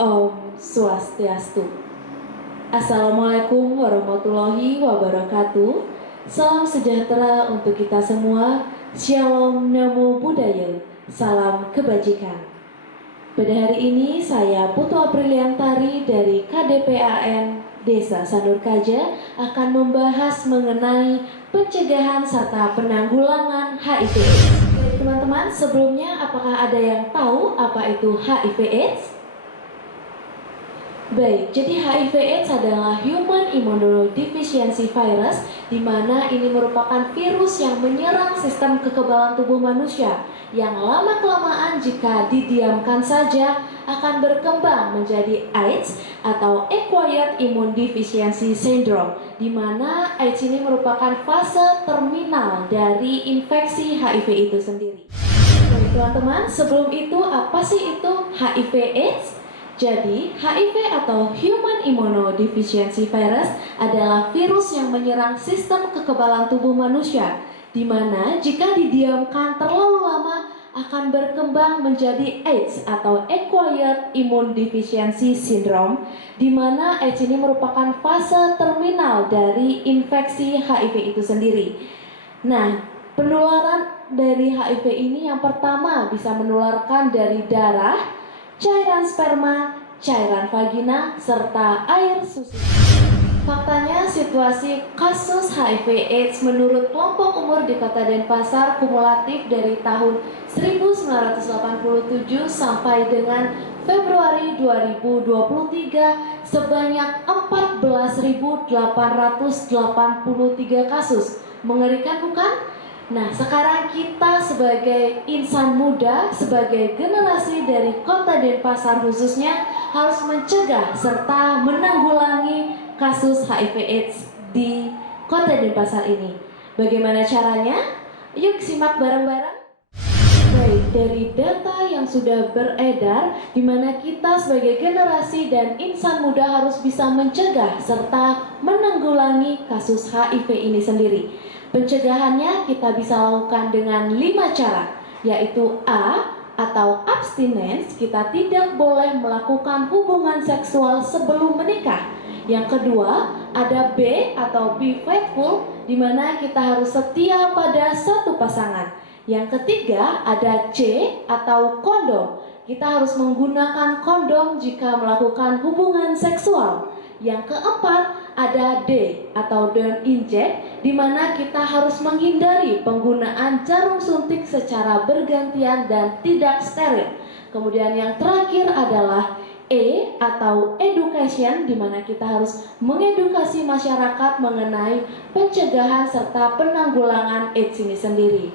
Om Swastiastu. Assalamualaikum warahmatullahi wabarakatuh. Salam sejahtera untuk kita semua. Shalom Namo Buddhaya. Salam kebajikan. Pada hari ini saya Putu Apriliantari dari KDPAN Desa Sandurkaja akan membahas mengenai pencegahan serta penanggulangan HIV/AIDS. Teman-teman, sebelumnya apakah ada yang tahu apa itu HIV/AIDS? Baik, jadi HIV/AIDS adalah Human Immunodeficiency Virus, di mana ini merupakan virus yang menyerang sistem kekebalan tubuh manusia, yang lama-kelamaan jika didiamkan saja akan berkembang menjadi AIDS atau Acquired Immune Deficiency Syndrome, di mana AIDS ini merupakan fase terminal dari infeksi HIV itu sendiri. Baik teman-teman, sebelum itu apa sih itu HIV/AIDS? Jadi, HIV atau Human Immunodeficiency Virus adalah virus yang menyerang sistem kekebalan tubuh manusia, di mana jika didiamkan terlalu lama akan berkembang menjadi AIDS atau Acquired Immune Deficiency Syndrome, di mana AIDS ini merupakan fase terminal dari infeksi HIV itu sendiri. Nah, penularan dari HIV ini yang pertama bisa menularkan dari darah, cairan sperma, cairan vagina, serta air susu. Faktanya, situasi kasus HIV/AIDS menurut kelompok umur di Kota Denpasar kumulatif dari tahun 1987 sampai dengan Februari 2023 sebanyak 14.883 kasus. Mengerikan bukan? Nah, sekarang kita sebagai insan muda, sebagai generasi dari Kota Denpasar khususnya, harus mencegah serta menanggulangi kasus HIV/AIDS di Kota Denpasar ini. Bagaimana caranya? Yuk simak bareng-bareng. Baik, dari data yang sudah beredar, di mana kita sebagai generasi dan insan muda harus bisa mencegah serta menanggulangi kasus HIV ini sendiri. Pencegahannya kita bisa lakukan dengan 5 cara, yaitu A atau abstinence, kita tidak boleh melakukan hubungan seksual sebelum menikah. Yang kedua, ada B atau be faithful, di mana kita harus setia pada satu pasangan. Yang ketiga, ada C atau kondom. Kita harus menggunakan kondom jika melakukan hubungan seksual. Yang keempat, ada D atau don't inject, di mana kita harus menghindari penggunaan jarum suntik secara bergantian dan tidak steril. Kemudian yang terakhir adalah E atau education, di mana kita harus mengedukasi masyarakat mengenai pencegahan serta penanggulangan AIDS ini sendiri.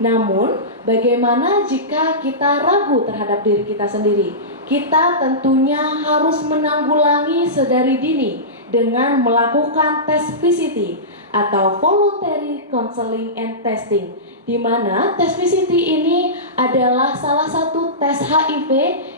Namun, bagaimana jika kita ragu terhadap diri kita sendiri? Kita tentunya harus menanggulangi sedari dini dengan melakukan tes VCT atau Voluntary Counseling and Testing, di mana tes VCT ini adalah salah satu tes HIV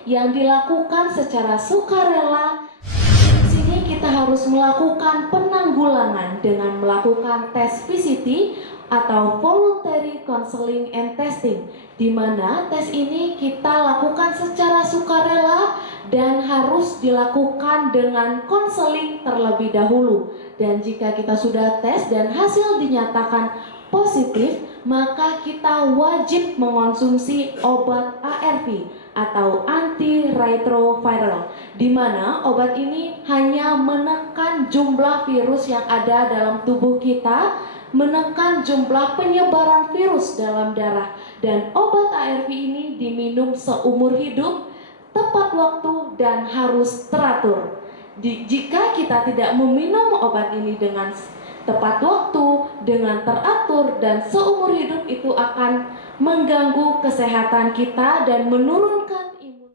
yang dilakukan secara sukarela. Di sini kita harus melakukan penanggulangan dengan melakukan tes VCT atau Voluntary Counseling and Testing, di mana tes ini kita lakukan secara sukarela dan harus dilakukan dengan konseling terlebih dahulu. Dan jika kita sudah tes dan hasil dinyatakan positif, maka kita wajib mengonsumsi obat ARV atau antiretroviral, di mana obat ini hanya menekan jumlah virus yang ada dalam tubuh kita, menekan jumlah penyebaran virus dalam darah, dan obat ARV ini diminum seumur hidup, tepat waktu, dan harus teratur. Jika kita tidak meminum obat ini dengan tepat waktu, dengan teratur, dan seumur hidup, itu akan mengganggu kesehatan kita dan menurunkan imun.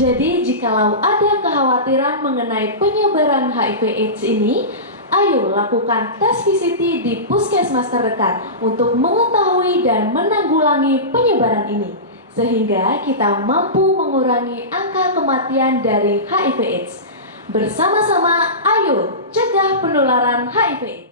Jadi, jikalau ada kekhawatiran mengenai penyebaran HIV/AIDS ini, ayo lakukan tes VCT di puskesmas terdekat untuk mengetahui dan menanggulangi penyebaran ini, sehingga kita mampu mengurangi angka kematian dari HIV/AIDS. Bersama-sama, ayo cegah penularan HIV/AIDS.